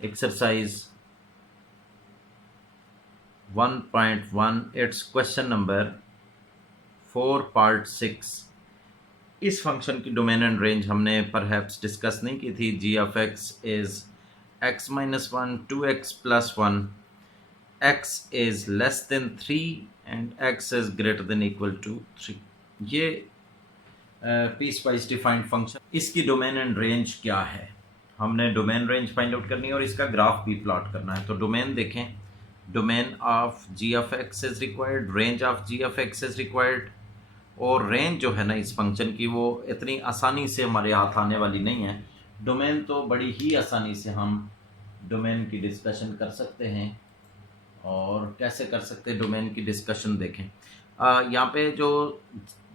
exercise 1.1 it's question number 4 part 6। इस function की domain and range हमने परहैप्स डिस्कस नहीं की थी। G of x is x minus one two x plus one, x is less than 3 and x is greater than equal to 3। ये piecewise defined function, इसकी domain and range क्या है, हमने domain range find out करनी है और इसका graph भी प्लॉट करना है। तो डोमेन देखें, domain of g of x is required, range of g of x is required. और रेंज जो है ना इस फंक्शन की, वो इतनी आसानी से हमारे हाथ आने वाली नहीं है। डोमेन तो बड़ी ही आसानी से हम डोमेन की डिस्कशन कर सकते हैं। और कैसे कर सकते हैं डोमेन की डिस्कशन देखें। यहाँ पे जो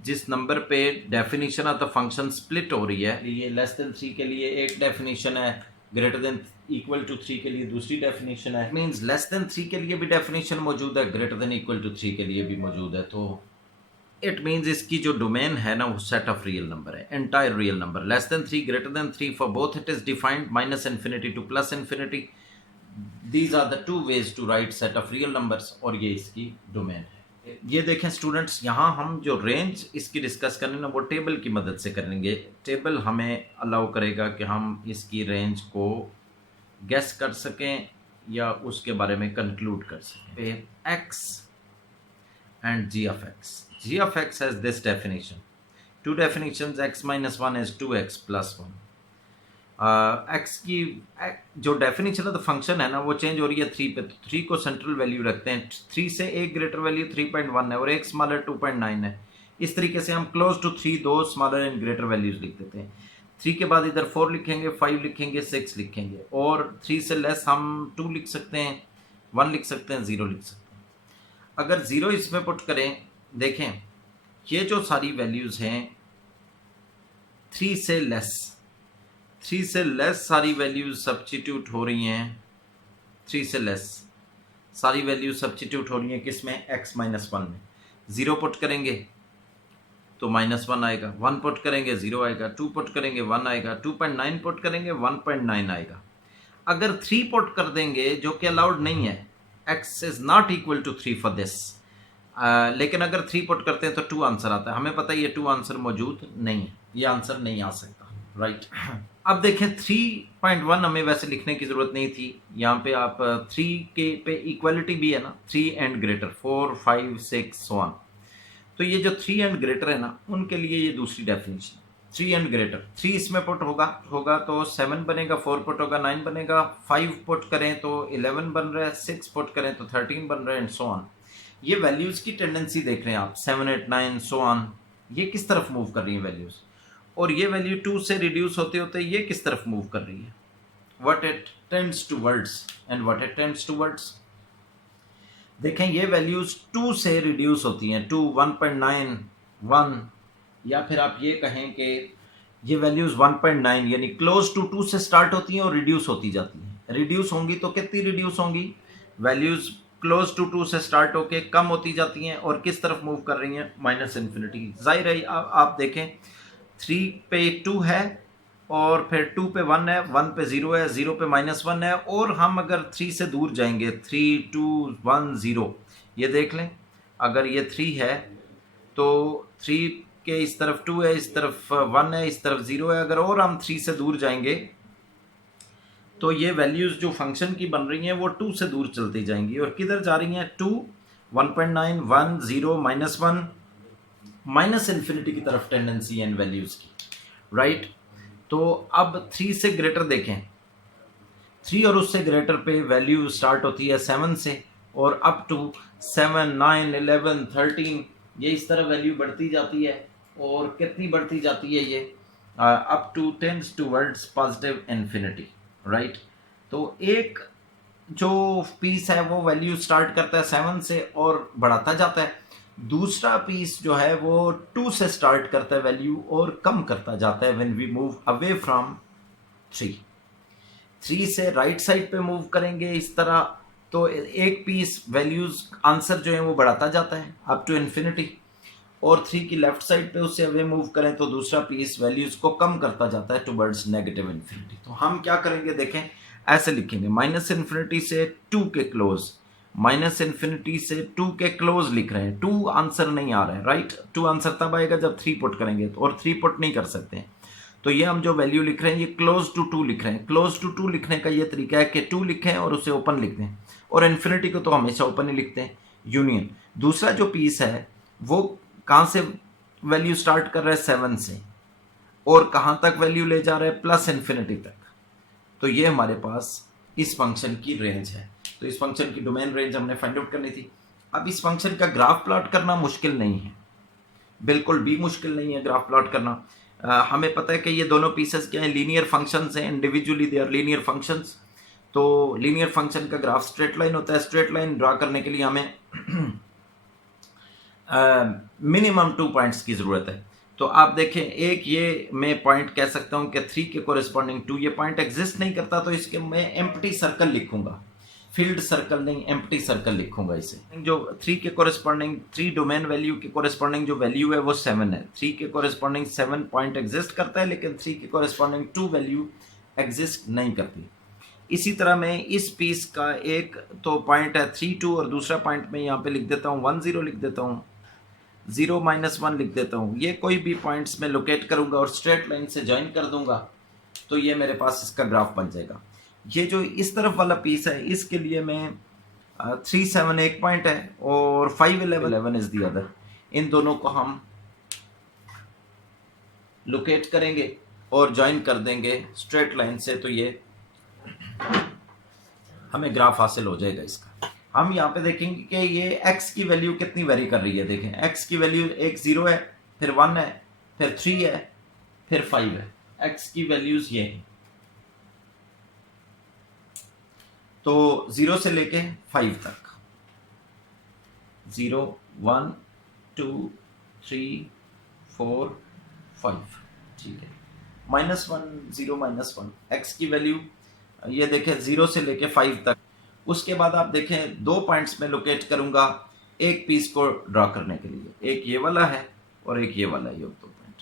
जिस नंबर पे definition of the function split हो रही है, ये लेस देन 3 के लिए एक डेफिनेशन है, ग्रेटर देन इक्वल टू 3 के लिए दूसरी डेफिनेशन है। मींस लेस देन 3 के लिए भी डेफिनेशन मौजूद है, ग्रेटर देन इक्वल टू 3 के लिए भी मौजूद है। तो इट मीन्स इसकी जो डोमेन है ना वो सेट ऑफ रियल नंबर है, entire real number. Less than 3, greater than 3, for both it is defined minus infinity to plus infinity. These are the two ways to write set of real numbers, और ये इसकी domain है। ये देखें students, यहाँ हम जो रेंज इसकी डिस्कस करें ना वो टेबल की मदद से करेंगे। टेबल हमें अलाउ करेगा कि हम इसकी रेंज को गेस कर सकें या उसके बारे में कंक्लूड कर सकें। X and g of x, g of x has this definition, two definitions, x minus one is 2x plus one. X की जो डेफिनेशन ऑफ द फंक्शन है ना वो चेंज हो रही है 3 पे। तो 3 को सेंट्रल वैल्यू रखते हैं। 3 से एक ग्रेटर वैल्यू 3.1 है और एक स्मॉलर 2.9 है। इस तरीके से हम क्लोज टू 3 दो स्मॉलर एंड ग्रेटर वैल्यूज लिख देते हैं। 3 के बाद इधर 4 लिखेंगे, 5 लिखेंगे, 6 लिखेंगे, और 3 से लेस हम 2 लिख सकते हैं, 1 लिख सकते हैं, 0 लिख सकते हैं। अगर 0 इसमें पुट करें, देखें ये जो सारी वैल्यूज हैं 3 से लेस सारी वैल्यूज सब्स्टिट्यूट हो रही हैं। 3 से लेस सारी वैल्यूज सब्स्टिट्यूट हो रही हैं किसमें, x माइनस वन में। 0 पुट करेंगे तो -1 आएगा, 1 पुट करेंगे 0 आएगा, 2 पुट करेंगे 1 आएगा, 2.9 पुट करेंगे 1.9 आएगा। अगर 3 पुट कर देंगे जो कि अलाउड नहीं है, x is not equal to 3 for this, लेकिन अगर 3 पुट करते हैं तो 2 आंसर आता है। हमें पता है ये 2 आंसर मौजूद नहीं है, ये आंसर नहीं आ सकता, राइट। अब देखें 3.1 हमें वैसे लिखने की जरूरत नहीं थी। यहाँ पे आप 3 के पे इक्वलिटी भी है ना, 3 एंड ग्रेटर, 4, 5, 6 so on। तो ये जो 3 एंड ग्रेटर है ना उनके लिए ये दूसरी डेफिनेशन, 3 एंड ग्रेटर। 3 इसमें पुट होगा तो 7 बनेगा, 4 पुट होगा 9 बनेगा, 5 पुट करें तो 11 बन रहा है, 6 पुट करें तो 13 बन रहा है, एंड सो ऑन। ये वैल्यूज की टेंडेंसी देख रहे हैं आप, 7, 8, 9 सो ऑन, ये किस तरफ मूव कर रही है वैल्यूज। और ये वैल्यू 2 से रिड्यूस होते होते ये किस तरफ मूव कर रही है, what it tends towards and what it tends towards. देखें ये वैल्यूज 2 से रिड्यूस होती हैं, 2, 1.9, 1, या फिर आप ये कहें कि ये वैल्यूज 1.9 यानी क्लोज टू 2 से स्टार्ट होती हैं और रिड्यूस होती जाती हैं। रिड्यूस होंगी तो कितनी रिड्यूस होंगी, वैल्यूज क्लोज टू 2 से स्टार्ट होके कम होती जाती हैं और किस तरफ मूव कर रही हैं, माइनस इन्फिनिटी। जाहिर है आप देखें 3 पे 2 है और फिर 2 पे 1 है, 1 पे 0 है, 0 पे -1 है, और हम अगर 3 से दूर जाएंगे 3, 2, 1, 0, ये देख लें अगर ये 3 है तो 3 के इस तरफ 2 है, इस तरफ 1 है, इस तरफ 0 है। अगर और हम 3 से दूर जाएंगे तो ये वैल्यूज जो फंक्शन की बन रही हैं वो 2 से दूर चलती जाएंगी और किधर जा रही हैं, 2, 1.9, 1, 0, -1, माइनस इन्फिनिटी की तरफ टेंडेंसी है इन वैल्यूज की, राइट। तो अब 3 से ग्रेटर देखें, 3 और उससे ग्रेटर पे वैल्यू स्टार्ट होती है 7 से और अप टू 7, 9, 11, 13, ये इस तरह वैल्यू बढ़ती जाती है। और कितनी बढ़ती जाती है ये, up to tends towards positive infinity, right. तो एक जो पीस है वो वैल्यू स्टार्ट करता है 7 से और बढ़ाता जाता है, दूसरा पीस जो है वो 2 से स्टार्ट करता है वैल्यू और कम करता जाता है when we move away from 3 से राइट साइड पे मूव करेंगे इस तरह, तो एक पीस वैल्यूज आंसर जो है वो बढ़ाता जाता है अप टू इन्फिनिटी, और 3 की लेफ्ट साइड पे उससे अवे मूव करें तो दूसरा पीस वैल्यूज को कम करता जाता है टुवर्ड्स नेगेटिव इन्फिनिटी। तो हम क्या करेंगे देखें, ऐसे लिखेंगे माइनस इन्फिनिटी से 2 के क्लोज, माइनस इन्फिनिटी से 2 के क्लोज लिख रहे हैं। 2 आंसर नहीं आ रहा है, राइट। 2 आंसर तब आएगा जब 3 पुट करेंगे, और 3 पुट नहीं कर सकते हैं। तो ये हम जो वैल्यू लिख रहे हैं ये क्लोज टू 2 लिख रहे हैं। क्लोज टू 2 लिखने का ये तरीका है कि 2 लिखें और उसे ओपन लिख दें, और इन्फिनिटी को तो हमेशा ओपन ही लिखते हैं। यूनियन, दूसरा जो पीस है वो कहाँ से वैल्यू स्टार्ट कर रहा है, 7 से, और कहाँ तक वैल्यू ले जा रहा है, प्लस इन्फिनिटी तक। तो ये हमारे पास इस फंक्शन की रेंज है। तो इस फंक्शन की डोमेन रेंज हमने फाइंड आउट करनी थी। अब इस फंक्शन का ग्राफ प्लॉट करना मुश्किल नहीं है, बिल्कुल भी मुश्किल नहीं है ग्राफ प्लॉट करना। हमें पता है कि ये दोनों पीसेस क्या है, लीनियर फंक्शंस हैं, individually they are linear functions. तो लीनियर फंक्शन का ग्राफ स्ट्रेट लाइन होता है। स्ट्रेट लाइन ड्रा करने के लिए हमें मिनिमम 2 पॉइंट्स की ज़रूरत है। तो आप देखें, एक ये मैं पॉइंट कह सकता हूं कि 3 के कोरिस्पॉन्डिंग 2 ये पॉइंट एग्जिस्ट नहीं करता, तो इसके मैं एम्प्टी सर्कल लिखूंगा, फील्ड सर्कल नहीं, एम्प्टी सर्कल लिखूंगा इसे। जो 3 के कोरिस्पॉन्डिंग 3 डोमेन वैल्यू के कोरिस्पॉन्डिंग जो वैल्यू है वो 7 है। 3 के कोरिस्पॉन्डिंग 7 पॉइंट एग्जिस्ट करता है, लेकिन 3 के कोरिस्पॉन्डिंग 2 वैल्यू एग्जिस्ट नहीं करती। इसी तरह मैं इस पीस का एक तो पॉइंट है 3 2, और दूसरा पॉइंट मैं यहाँ पे लिख देता हूँ 1 0 लिख देता हूँ, 0 -1 लिख देता हूँ। ये कोई भी पॉइंट्स में लोकेट करूँगा और स्ट्रेट लाइन से ज्वाइन कर दूंगा, तो ये मेरे पास इसका ग्राफ बन जाएगा। ये जो इस तरफ वाला पीस है इसके लिए मैं 3 7 एक पॉइंट है और 5 11 इज द अदर। इन दोनों को हम लोकेट करेंगे और ज्वाइन कर देंगे स्ट्रेट लाइन से, तो ये हमें ग्राफ हासिल हो जाएगा इसका। हम यहाँ पे देखेंगे कि ये x की वैल्यू कितनी वेरी कर रही है। देखें x की वैल्यू एक 0 है, फिर 1 है, फिर 3 है, फिर 5 है। x की वैल्यूज ये हैं। तो 0 से लेके 5 तक, 0 1 2 3 4 5, ठीक है। -1 0 -1 x की वैल्यू ये देखें 0 से लेके 5 तक। उसके बाद आप देखें 2 पॉइंट्स में लोकेट करूंगा एक पीस को ड्रा करने के लिए, एक ये वाला है और एक ये वाला है, ये 2 पॉइंट।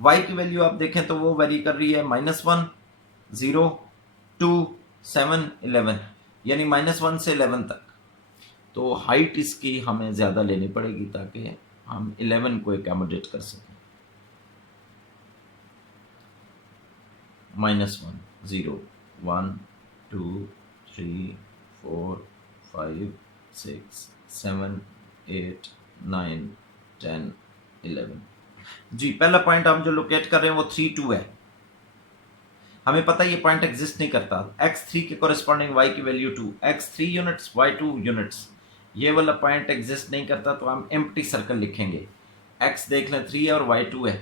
y की वैल्यू आप देखें तो वो वेरी कर रही है -1 0 2 7 11, यानी -1 से 11 तक। तो हाइट इसकी हमें ज़्यादा लेनी पड़ेगी ताकि हम 11 को एकोमोडेट कर सकें। -1 0 1 2 3 4 5 6 7 8 9 10 11। जी, पहला पॉइंट हम जो लोकेट कर रहे हैं वो 3 2 है। हमें पता है ये पॉइंट एग्जिस्ट नहीं करता। x3 के कोरिस्पॉन्डिंग y की value 2, x3 units y2 units, ये वाला पॉइंट एग्जिस्ट नहीं करता, तो हम एम्प्टी सर्कल लिखेंगे। x देख लें 3 है और y2 है,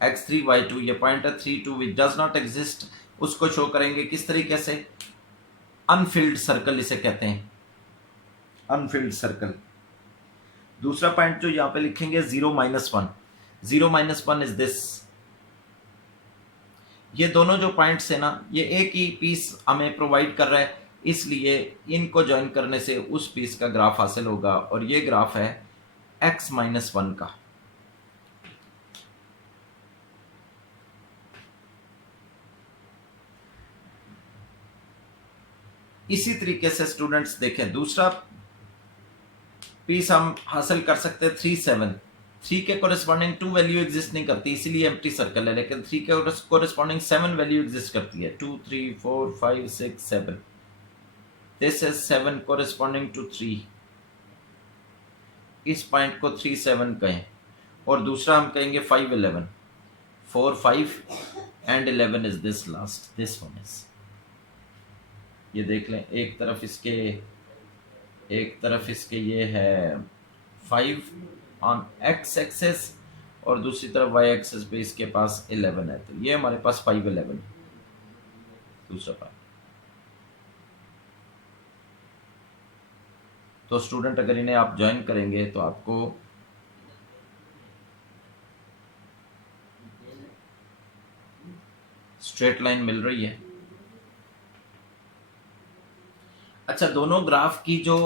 x3 y2 ये पॉइंट है 3 2 विच डज नॉट एग्जिस्ट। उसको शो करेंगे किस तरीके से, अनफिल्ड सर्कल इसे कहते हैं, अनफिल्ड सर्कल। दूसरा पॉइंट जो यहाँ पे लिखेंगे 0 -1, 0 -1 इज दिस। ये दोनों जो पॉइंट्स है ना, ये एक ही पीस हमें प्रोवाइड कर रहा है, इसलिए इनको ज्वाइन करने से उस पीस का ग्राफ हासिल होगा, और ये ग्राफ है x -1 का। इसी तरीके से स्टूडेंट्स देखें दूसरा पीस हम हासिल कर सकते हैं 3 7। 3 के कोरिस्पॉन्डिंग 2 वैल्यू एग्जिस्ट नहीं करती, इसीलिए एम्प्टी सर्कल है, लेकिन 3 के कोरिस्पॉन्डिंग 7 वैल्यू एग्जिस्ट करती है, 2 3 4 5 6 7। This is 7 corresponding to 3। इस पॉइंट को 3 7 कहें, और दूसरा हम कहेंगे 5 11, 4 5 and 11 is this last, this one is. ये देख लें, एक तरफ इसके ये है 5 ऑन x एक्सेस और दूसरी तरफ y एक्सेस पे इसके पास 11 है, तो ये हमारे पास 5 11 दूसरा पार्ट। तो स्टूडेंट अगर इन्हें आप ज्वाइन करेंगे तो आपको स्ट्रेट लाइन मिल रही है। अच्छा, दोनों ग्राफ की जो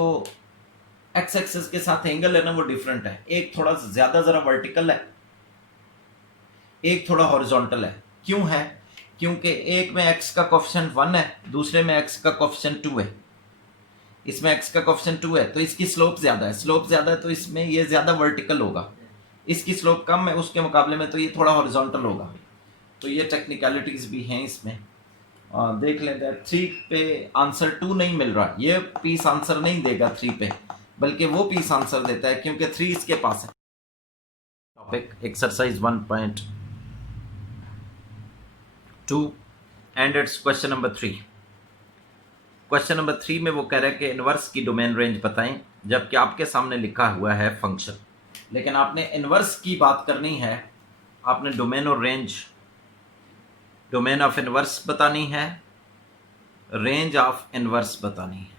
एक्स एक्सिस के साथ एंगल है ना वो डिफरेंट है, एक थोड़ा ज्यादा जरा वर्टिकल है, एक थोड़ा हॉरिजॉन्टल है। क्यों है? क्योंकि एक में x का कोफिशिएंट 1 है, दूसरे में x का कोफिशिएंट 2 है। इसमें x का कोफिशिएंट 2 है तो इसकी स्लोप ज़्यादा है, स्लोप ज़्यादा है तो इसमें ये ज़्यादा वर्टिकल होगा, इसकी स्लोप कम है उसके मुकाबले में तो ये थोड़ा हॉरिजॉन्टल होगा। तो ये टेक्निकलिटीज़ भी हैं इसमें। देख लेते हैं 3 पे आंसर 2 नहीं मिल रहा, ये पीस आंसर नहीं देगा 3 पे, बल्कि वो पीस आंसर देता है क्योंकि 3 इसके पास है। Topic exercise 1.2 and it's question number 3। Question number 3 में वो कह रहा है कि इनवर्स की डोमेन रेंज बताएं, जबकि आपके सामने लिखा हुआ है फंक्शन, लेकिन आपने इनवर्स की बात करनी है, आपने डोमेन और रेंज, डोमेन ऑफ इनवर्स बतानी है, रेंज ऑफ इनवर्स बतानी है।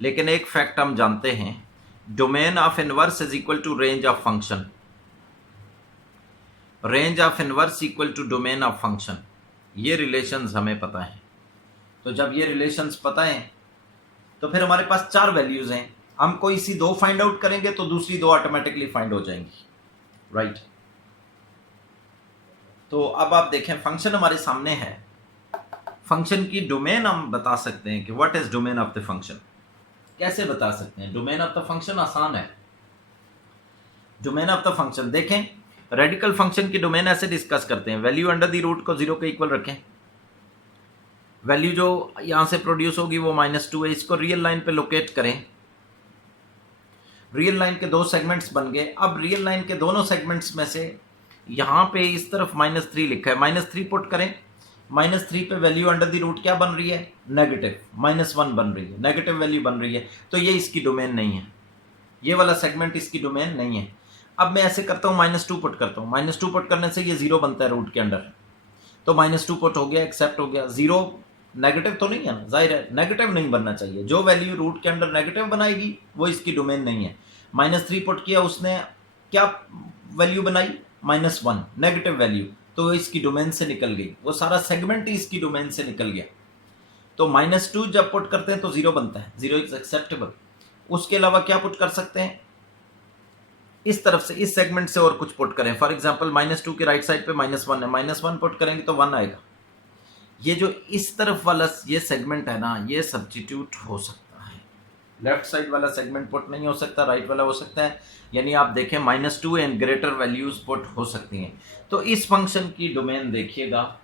लेकिन एक फैक्ट हम जानते हैं, domain of inverse is equal to range of function, range of inverse equal to domain of function. ये रिलेशंस हमें पता है। तो जब ये रिलेशंस पता है तो फिर हमारे पास 4 वैल्यूज हैं, हम कोई सी 2 फाइंड आउट करेंगे तो दूसरी 2 ऑटोमेटिकली फाइंड हो जाएंगी, राइट। तो अब आप देखें फंक्शन हमारे सामने है, फंक्शन की डोमेन हम बता सकते हैं कि what is domain of the function. कैसे बता सकते हैं डोमेन ऑफ द फंक्शन? आसान है। डोमेन ऑफ द फंक्शन देखें, रेडिकल फंक्शन की डोमेन ऐसे डिस्कस करते हैं, वैल्यू अंडर द रूट को 0 के इक्वल रखें, वैल्यू जो यहां से प्रोड्यूस होगी वो -2 है, इसको रियल लाइन पे लोकेट करें, रियल लाइन के 2 सेगमेंट्स बन गए। अब रियल लाइन के दोनों सेगमेंट्स में से यहां पे इस तरफ -3 लिखा है, -3 पुट करें, -3 पे वैल्यू अंडर द रूट क्या बन रही है? नेगेटिव, -1 बन रही है, नेगेटिव वैल्यू बन रही है, तो ये इसकी डोमेन नहीं है, ये वाला सेगमेंट इसकी डोमेन नहीं है। अब मैं ऐसे करता हूँ, -2 पुट करता हूँ, -2 पुट करने से ये 0 बनता है रूट के अंडर, तो -2 पुट हो गया, एक्सेप्ट हो गया। 0 नेगेटिव तो नहीं है ना, जाहिर है नेगेटिव नहीं बनना चाहिए, जो वैल्यू रूट के अंडर नेगेटिव बनाएगी वो इसकी डोमेन नहीं है। -3 पुट किया, उसने क्या वैल्यू बनाई? -1, नेगेटिव वैल्यू, तो इसकी डोमेन से निकल गई, वो सारा सेगमेंट ही इसकी डोमेन से निकल गया। तो -2 जब पुट करते हैं तो 0 बनता है, 0 इज एक्सेप्टेबल। उसके अलावा क्या पुट कर सकते हैं? इस तरफ से, इस सेगमेंट से और कुछ पुट करें, फॉर एग्जांपल -2 के राइट साइड पे -1 है, -1 पुट करेंगे तो 1 आएगा। ये जो इस तरफ वाला ये सेगमेंट है ना, ये सब्स्टिट्यूट हो सकता है, लेफ्ट साइड वाला सेगमेंट पुट नहीं हो सकता, राइट वाला हो सकता है। यानी आप देखें -2 एंड ग्रेटर वैल्यूज पुट हो सकती हैं। तो इस फंक्शन की डोमेन देखिएगा,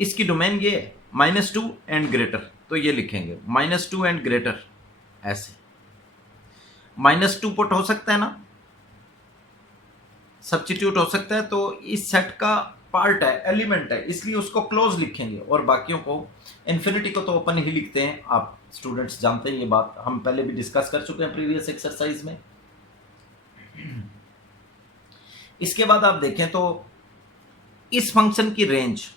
इसकी डोमेन ये है -2 एंड ग्रेटर, तो ये लिखेंगे -2 एंड ग्रेटर, ऐसे -2 पुट हो सकता है ना, सब्स्टिट्यूट हो सकता है, तो इस सेट का पार्ट है, एलिमेंट है, इसलिए उसको क्लोज लिखेंगे और बाकियों को, इन्फिनिटी को तो ओपन ही लिखते हैं। आप स्टूडेंट्स जानते हैं ये बात, हम पहले भी डिस्कस कर चुके हैं प्रीवियस एक्सरसाइज में। इसके बाद आप देखें तो इस फंक्शन की रेंज,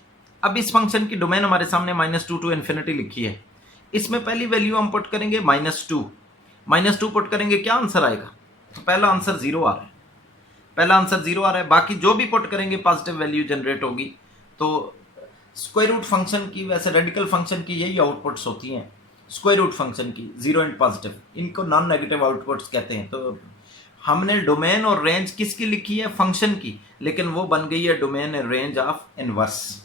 अब इस फंक्शन की डोमेन हमारे सामने -2 टू इन्फिनिटी लिखी है, इसमें पहली वैल्यू हम पुट करेंगे -2 पुट करेंगे, क्या आंसर आएगा? तो पहला आंसर 0 आ रहा है, पहला आंसर 0 आ रहा है, बाकी जो भी पुट करेंगे पॉजिटिव वैल्यू जनरेट होगी। तो स्क्वायर रूट फंक्शन की, वैसे रेडिकल फंक्शन की यही आउटपुट्स होती हैं, स्क्वायर रूट फंक्शन की 0 एंड पॉजिटिव, इनको नॉन नेगेटिव आउटपुट्स कहते हैं। तो हमने डोमेन और रेंज किसकी लिखी है? फंक्शन की, लेकिन वो बन गई है domain and range of inverse.